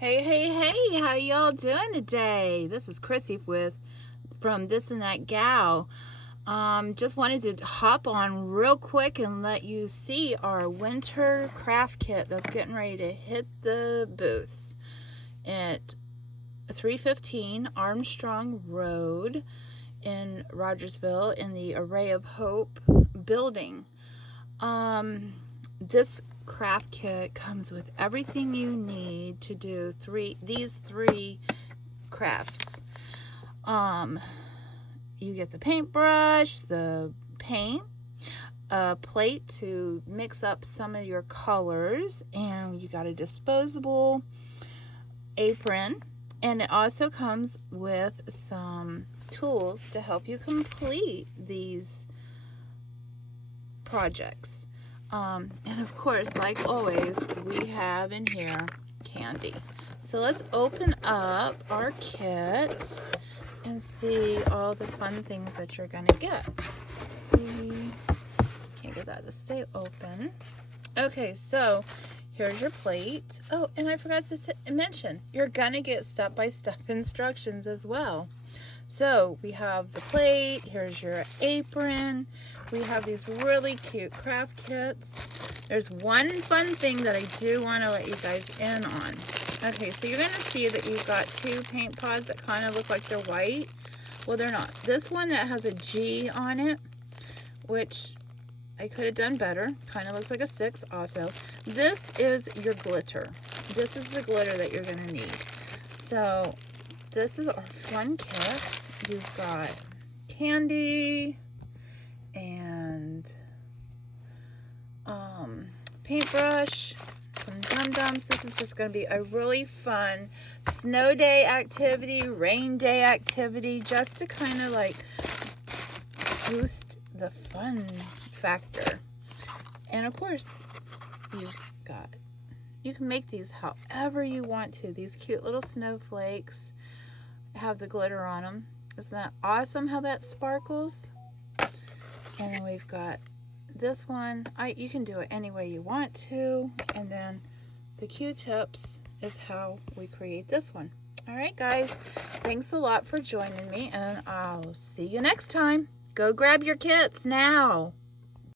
Hey, how y'all doing today? This is Chrissy from This and That Gal. Just wanted to hop on real quick and let you see our winter craft kit that's getting ready to hit the booths at 315 Armstrong Road in Rogersville in the Array of Hope building. This craft kit comes with everything you need to do these three crafts. You get the paintbrush, the paint, a plate to mix up some of your colors, and you got a disposable apron, and it also comes with some tools to help you complete these projects. And of course, like always, we have in here candy. So let's open up our kit and see all the fun things that you're gonna get. See, can't get that to stay open. Okay, so here's your plate. Oh, and I forgot to mention, you're gonna get step-by-step instructions as well. So we have the plate, here's your apron. We have these really cute craft kits. There's one fun thing that I do want to let you guys in on. Okay, so you're going to see that you've got two paint pods that kind of look like they're white. Well, they're not. This one that has a G on it, which I could have done better. Kind of looks like a 6 also. This is your glitter. This is the glitter that you're going to need. So this is our fun kit. You've got candy and paintbrush, some dum-dums. This is just going to be a really fun snow day activity, rain day activity, just to kind of like boost the fun factor. And of course, you can make these however you want to. These cute little snowflakes have the glitter on them. Isn't that awesome how that sparkles? And then we've got this one. You can do it any way you want to. And then the Q-tips is how we create this one. All right, guys. Thanks a lot for joining me, and I'll see you next time. Go grab your kits now.